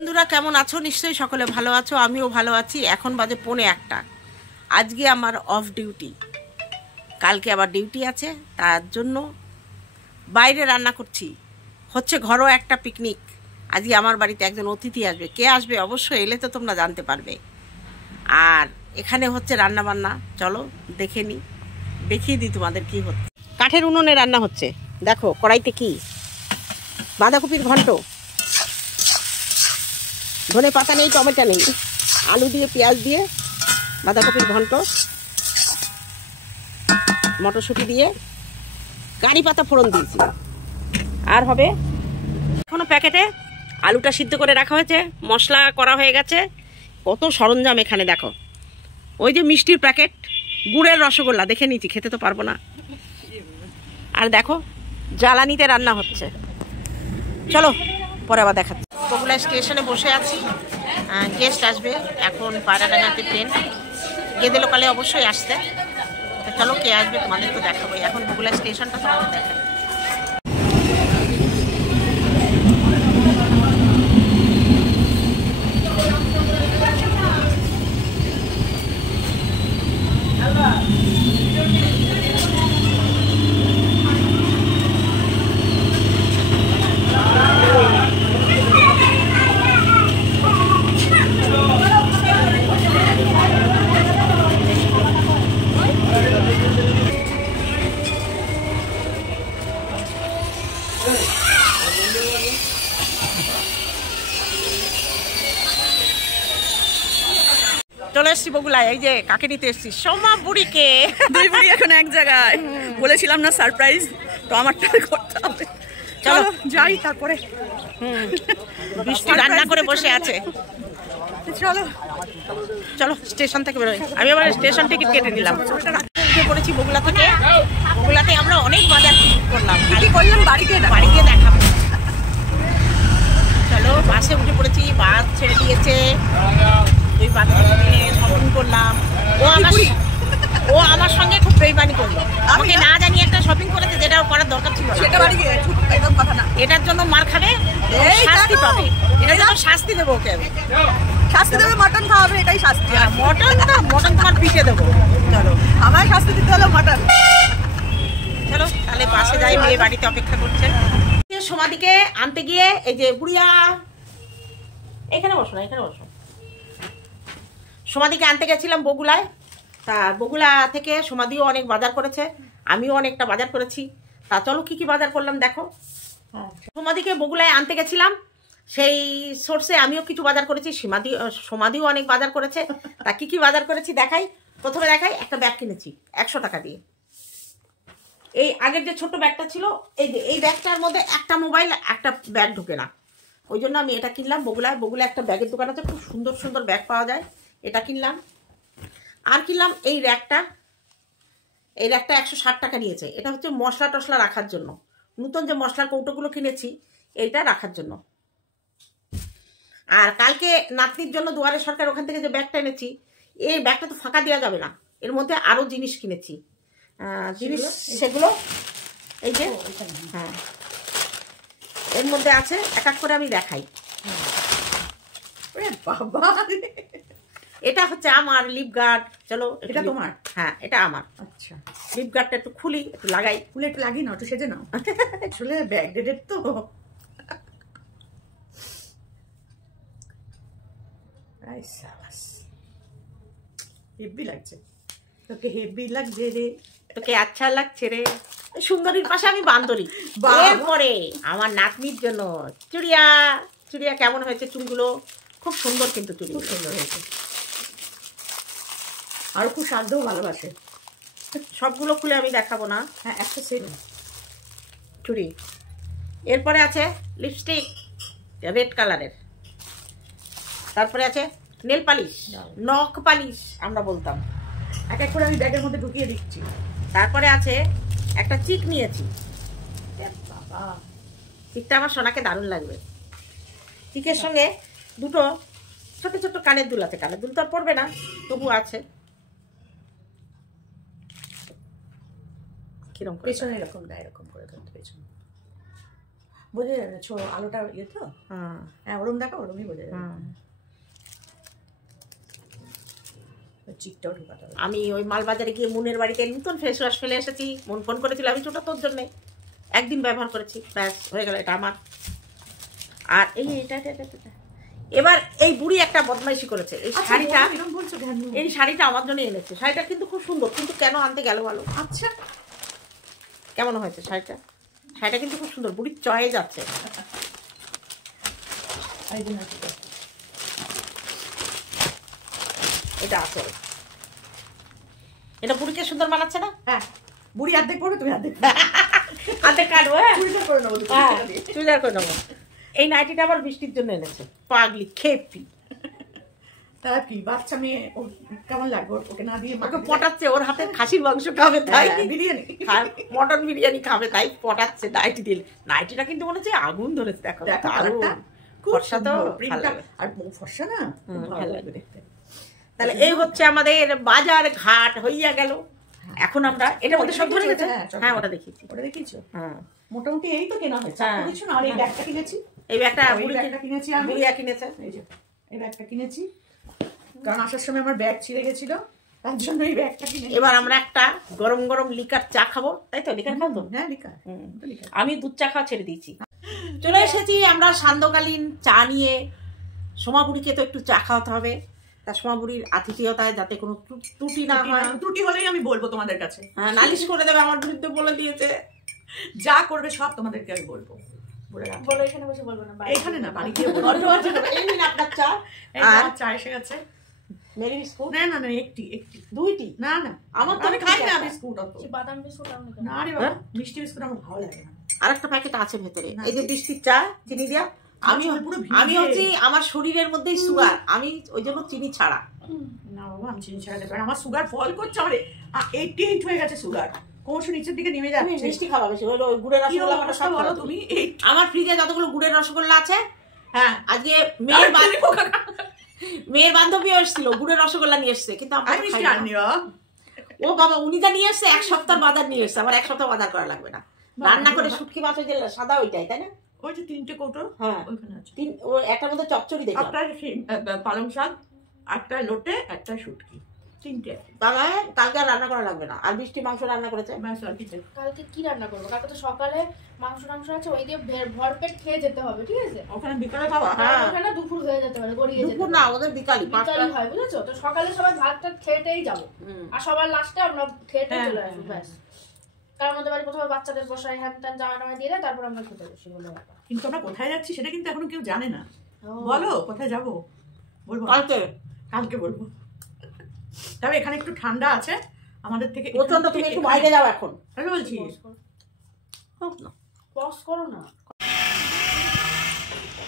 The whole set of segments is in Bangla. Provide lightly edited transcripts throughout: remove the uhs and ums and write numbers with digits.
বন্ধুরা কেমন আছো? নিশ্চয়ই সকলে ভালো আছো, আমিও ভালো আছি। এখন বাজে 1:45। আজকে আমার অফ ডিউটি, কালকে আবার ডিউটি আছে, তার জন্য বাইরে রান্না করছি। হচ্ছে ঘরোয়া একটা পিকনিক। আজকে আমার বাড়িতে একজন অতিথি আসবে। কে আসবে অবশ্যই এলে তো তোমরা জানতে পারবে। আর এখানে হচ্ছে রান্না বান্না, চলো দেখে নিই, দেখিয়ে দিই তোমাদের কি হচ্ছে। কাঠের উনুনে রান্না হচ্ছে, দেখো কড়াইতে কি বাঁধাকপির ঘন্ট, ধনে পাতা নেই, টমেটো নেই, আলু দিয়ে পেঁয়াজ দিয়ে বাঁধাকপির ঘন্ট, মটরশুঁটি দিয়ে কারি পাতা ফোড়ন দিয়েছি। আর হবে এখনো প্যাকেটে আলুটা সিদ্ধ করে রাখা হয়েছে, মশলা করা হয়ে গেছে। কত সরঞ্জাম এখানে দেখো। ওই যে মিষ্টির প্যাকেট, গুড়ের রসগোল্লা দেখে নিয়েছি, খেতে তো পারবো না। আর দেখো জ্বালানিতে রান্না হচ্ছে। চলো পরে আবার দেখাচ্ছি। বগুলা স্টেশনে বসে আছি, গেস্ট আসবে এখন। পায়রাডাঙ্গাতে ট্রেন, গেদে লোকালে অবশ্যই আসতে। চলো কে আসবে তোমাদের তো দেখাবো। এখন বগুলা স্টেশনটা তোমাদের দেখাবো। চলে এসছি বগুলায়, এই যে কাকে নিতে এসছি, সোমা বুড়িকে। দুই বুড়ি এখন এক জায়গায়। বলেছিলাম না সারপ্রাইজ, তো আমারটা করতে হবে। চলো যাই, তারপরে বৃষ্টি রান্না করে বসে আছে। চলো চলো স্টেশন থেকে বেরোই। আমি আবার স্টেশন টিকিট কেটে নিলাম। উঠে পড়েছি বগুলা থেকে। বগুলাতে আমরা অনেক বাজার করলাম। কি করলাম বাড়িতে বাড়িতে দেখাবো। চলো বাসে উঠে পড়েছি, বাস ছেড়ে দিয়েছে। ওই বাস শপিং করলাম। ও আমার সঙ্গে খুব বেইমানি করলো, আমাকে না জানিয়ে একটা শপিং করেছে, যেটা করার দরকার ছিল সেটা বাড়ি গিয়ে একদম কথা না। এটার জন্য মার খাবে, শাস্তি পাবে। এটার জন্য শাস্তি দেবো ওকে আমি। শাস্তি দেবে, মটন খাওয়াবে, এটাই শাস্তি। মটন তোমার পিঠে দেবো। চলো আমার শাস্তি দিতে হলো মটন। চলো তাহলে বাসে যাই, মেয়ে বাড়িতে অপেক্ষা করছে। সমাধিকে আনতে গিয়ে এই যে বুড়িয়া, এখানে বসো না, এখানে বসো। সমাধিকে আনতে গেছিলাম বগুলায়। তা বগুলা থেকে সমাধিও অনেক বাজার করেছে, আমিও অনেকটা বাজার করেছি। তা চলো কি কি বাজার করলাম দেখো। সমাধিকে বগুলায় আনতে গেছিলাম, সেই সোর্সে আমিও কিছু বাজার করেছি। সমাধিও অনেক বাজার করেছে। তা কি কি বাজার করেছি দেখাই। প্রথমে দেখাই, একটা ব্যাগ কিনেছি 100 টাকা দিয়ে। এই আগের যে ছোট ব্যাগটা ছিল, এই যে এই ব্যাগটার মধ্যে একটা মোবাইল, একটা ব্যাগ ঢুকে না, ওই জন্য আমি এটা কিনলাম বগুলায়। বগুলা একটা ব্যাগের দোকান আছে, খুব সুন্দর সুন্দর ব্যাগ পাওয়া যায়, এটা কিনলাম। আর কিনলাম এই র্যাকটা। এই র্যাকটা 160 টাকা নিয়েছে। এটা হচ্ছে মশলা টশলা রাখার জন্য। নতুন যে মশলার কৌটোগুলো কিনেছি, এইটা রাখার জন্য। আর কালকে নাতনির জন্য দুয়ারে সরকার ওখান থেকে যে ব্যাগটা এনেছি, এই ব্যাগটা তো ফাঁকা দেওয়া যাবে না, এর মধ্যে আরও জিনিস কিনেছি। জিনিস সেগুলো এই যে, হ্যাঁ এর মধ্যে আছে, এক এক করে আমি দেখাই। বাবা, এটা হচ্ছে আমার লিপ গার্ড। চলো এটা তোমার? হ্যাঁ এটা আমার। আচ্ছা, লিপ গার্ডটা একটু খুলি, একটু লাগাই। খুলে একটু লাগিয়ে নাও, একটু সেজে নাও। আসলে ব্যাগ ডেডের তো। হেভি লাগছে তোকে, হেভি লাগছে রে তোকে, আচ্ছা লাগছে রে। সুন্দরীর পাশে আমি বান্দরী। এরপরে আমার নাতনির জন্য চুড়িয়া। চুড়িয়া কেমন হয়েছে? চুলগুলো খুব সুন্দর, কিন্তু চুড়ি খুব সুন্দর হয়েছে। আর খুব সাজতেও ভালোবাসে। সবগুলো খুলে আমি দেখাবো না। হ্যাঁ, একটা সেট চুড়ি। এরপরে আছে লিপস্টিক রেড কালারের। তারপরে আছে নেল পালিশ, নখ পালিশ আমরা বলতাম। এক এক করে আমি ব্যাগের মধ্যে ঢুকিয়ে দিচ্ছি। তারপরে আছে একটা চিক নিয়েছি। বাবা, চিকটা আমার সোনাকে দারুণ লাগবে। চিকের সঙ্গে দুটো ছোট ছোট কানের দুল আছে। কানের দুল তো আর পড়বে না, তবু আছে। কিরকম পেছনে এরকম দেয়, এরকম করে ধরতে পেছনে। বোঝা যাবে আলোটা ইয়ে তো। হ্যাঁ ওরম দেখো, ওরমই বোঝা যাবে। চিকটাও ঢোকাতে হবে। আমি ওই মালবাজারে গিয়ে মুনের বাড়িতে নতুন ফেস ওয়াশ ফেলে এসেছি। মন ফোন করেছিল, আমি ছোট তোর জন্য একদিন ব্যবহার করেছি, ব্যাস হয়ে গেল, এটা আমার। আর এই এটা এবার এই বুড়ি একটা বদমাইশি করেছে। এই শাড়িটা, এই শাড়িটা আমার জন্য এনেছে। শাড়িটা কিন্তু খুব সুন্দর, কিন্তু কেন আনতে গেল ভালো। আচ্ছা কেমন হয়েছে শাড়িটা? শাড়িটা কিন্তু খুব সুন্দর, বুড়ির চয়ে যাচ্ছে। এটা আছে, এটা বুড়িকে সুন্দর মানাচ্ছে না? হ্যাঁ বুড়ি অর্ধেক পড়বে, তুমি অর্ধেক অর্ধেক কাটবো, চুড়িদার করে নেবো। চুড়িদার করে নেবো। এই নাইটিটা আবার বৃষ্টির জন্য এনেছে, পাগলি খেপি। তা কি বাচ্চা মেয়ে, কেমন লাগবে ওকে না দিয়ে? ওকে পটাচ্ছে, ওর হাতে খাসির মাংস খাবে তাই, বিরিয়ানি মটন বিরিয়ানি খাবে তাই পটাচ্ছে নাইটি দিল। নাইটিটা কিন্তু মনে হচ্ছে আগুন ধরেছে। দেখো ফর্সা তো, আর ফর্সা না, ভালো লাগবে দেখতে। তাহলে এই হচ্ছে আমাদের বাজার ঘাট হইয়া গেল। এখন আমরা এটা মধ্যে সব ধরে গেছে। হ্যাঁ ওটা দেখিয়েছি, ওটা দেখিয়েছো? হ্যাঁ মোটামুটি এই তো কেনা হয়েছে কিছু না। আর এই ব্যাগটা কিনেছি, এই ব্যাগটা কিনেছি আমি, বুড়িয়া কিনেছে। এই যে এই ব্যাগটা কিনেছি, কারণ আসার সময় আমার ব্যাগ ছিঁড়ে গেছিল, তার জন্য এই ব্যাগটা কিনেছি। এবার আমরা একটা গরম গরম লিকার চা খাবো, তাই তো? লিকার খাবো? হ্যাঁ লিকার। আমি দুধ চা খাওয়া ছেড়ে দিয়েছি। চলে এসেছি আমরা সান্ধ্যকালীন চা নিয়ে। সোমাবুড়িকে তো একটু চা খাওয়াতে হবে, তা সোমাবুড়ির আতিথেয়তায় যাতে কোনো ত্রুটি না হয়। ত্রুটি হলেই আমি বলবো তোমাদের কাছে। হ্যাঁ নালিশ করে দেবে, আমার বিরুদ্ধে বলে দিয়েছে। যা করবে সব তোমাদেরকে আমি বলবো। বলো এখানে বসে বলবো না, এখানে না, বাড়ি গিয়ে বলবো। এই নিন আপনার চা। আর চা এসে গেছে। Mary biscuit? না না না, একটি দুইটি। না না, আমার তো আমি খাই না বিস্কুট অত। বাদাম বিস্কুট আমি না রে বাবা, মিষ্টি বিস্কুট আমার ভালো লাগে না। আর একটা প্যাকেট আছে ভেতরে, এই যে বৃষ্টির চা চিনি দিয়া। আমি হচ্ছে আমার শরীরের মধ্যেই সুগার, আমি ওই জন্য চিনি ছাড়া। না বাবা আমি চিনি ছাড়া দেবো, আমার সুগার ফল করছে। আমার 88 হয়ে গেছে সুগার, ক্রমশ নিচের দিকে নেমে যাচ্ছে। মিষ্টি খাওয়া বেশি, ওই গুড়ের রসগোল্লা সব বলো তুমি। আমার ফ্রিজে যতগুলো গুড়ের রসগোল্লা আছে, হ্যাঁ আজকে মেয়ের বান্ধবী এসেছিল, গুড়ের রসগোল্লা নিয়ে এসছে, কিন্তু ও বাবা উনি যা নিয়ে এসছে 1 সপ্তাহ বাজার নিয়ে এসছে। আমার 1 সপ্তাহ বাজার করা লাগবে না, রান্না করে শুটকি মাছ ওই যে সাদা ওইটাই, তাই না? ওই যে 3টে কৌটো, হ্যাঁ একটার মধ্যে চচ্চড়ি দেখলাম, একটা পালং শাক, একটা লোটে, একটা শুটকি, 3টে। বাবা কালকে রান্না করা লাগবে না। আর বৃষ্টি মাংস রান্না করেছে। কালকে কি রান্না করবো? কালকে তো সকালে মাংস আছে, ওই দিয়ে ভরপেট খেয়ে যেতে হবে, ঠিক আছে? ওখানে বিকালে খাওয়া, ওখানে দুপুর হয়ে যেতে পারে, গড়িয়ে যেতে দুপুর না, ওদের বিকালই হয়, বুঝেছো? তো সকালে সবাই ভাতটা খেটেই যাবো, আর সবার লাস্টে আমরা খেটে চলে আসবো, ব্যাস। কারণ আমাদের বাড়ি প্রথমে বাচ্চাদের বসাই, হ্যান ত্যান জামা টামা দিয়ে দেয়, তারপর আমরা খেতে বসি। বলে কিন্তু আমরা কোথায় যাচ্ছি সেটা কিন্তু এখনো কেউ জানে না। বলো কোথায় যাবো? বলবো কালকে বলবো। তবে এখানে একটু ঠান্ডা আছে আমাদের থেকে প্রচন্ড। তুমি একটু বাইরে যাও এখন, আমি বলছি। পজ করো না।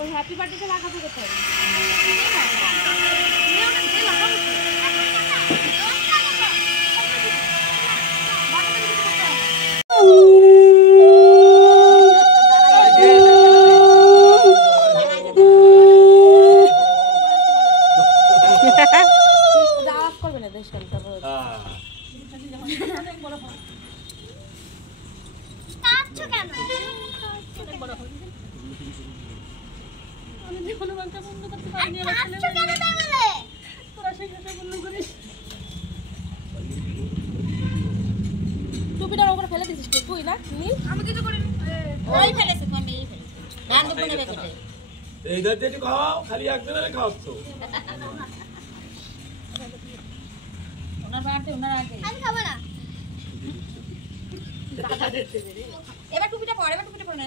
ওই হ্যাপি বার্থডেতে রাখাতে কোথায়? টুপিটার উপরে ফেলে দিছিস তুই না? আমি কিছু করিনি, ওই ফেলেছে, কোন মেয়ে ফেলেছে। ধান দুপুরে নেবে কোথায়? এইদার দিয়ে খাও, খালি একদম খাওয়াচ্ছ। ওনার বাড়িতে ওনার আগে আমি খাবো না। এবার টুপিটা পরে, এবার টুপিটা পরে না।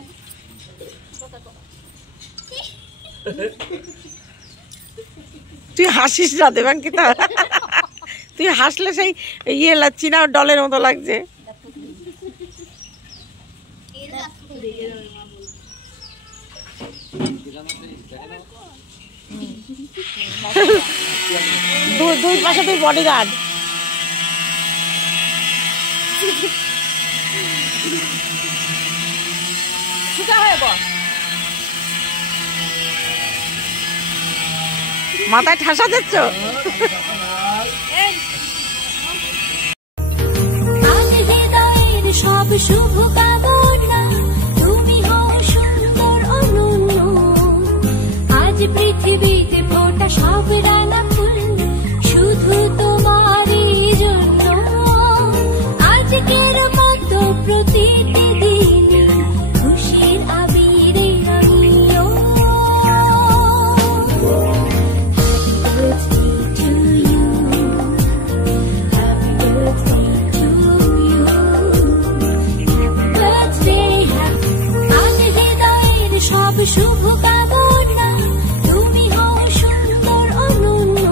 তুই হাসিস না দেবাঙ্কিতা, তুই হাসলে সেই ইয়ে চীনা ডলের মতো লাগছে। দুই পাশে তুই বডিগার্ড। মাথায় ঠাসা দিচ্ছ? সব শুভ কামনা তুমি হও সুন্দর। ফোটা সব রানা ফুল শুধু তোমারই জন্য আজকের মতো প্রতিটি দিনে খুশির আবিরে আমিও সব শুভ কামনা তুমি হও সুন্দর অনন্য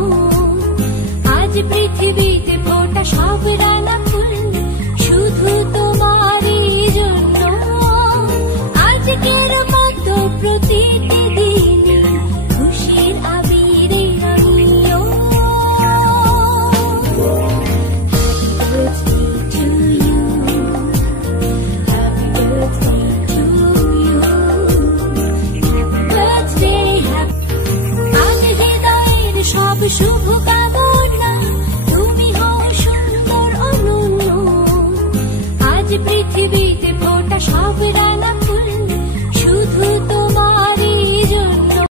আজ পৃথিবীতে ফোটা সব রানা ফুল শুধু তোমারই জন্য আজকের মতো প্রতিটি দিনে খুশির আবিরে আমিও সব শুভ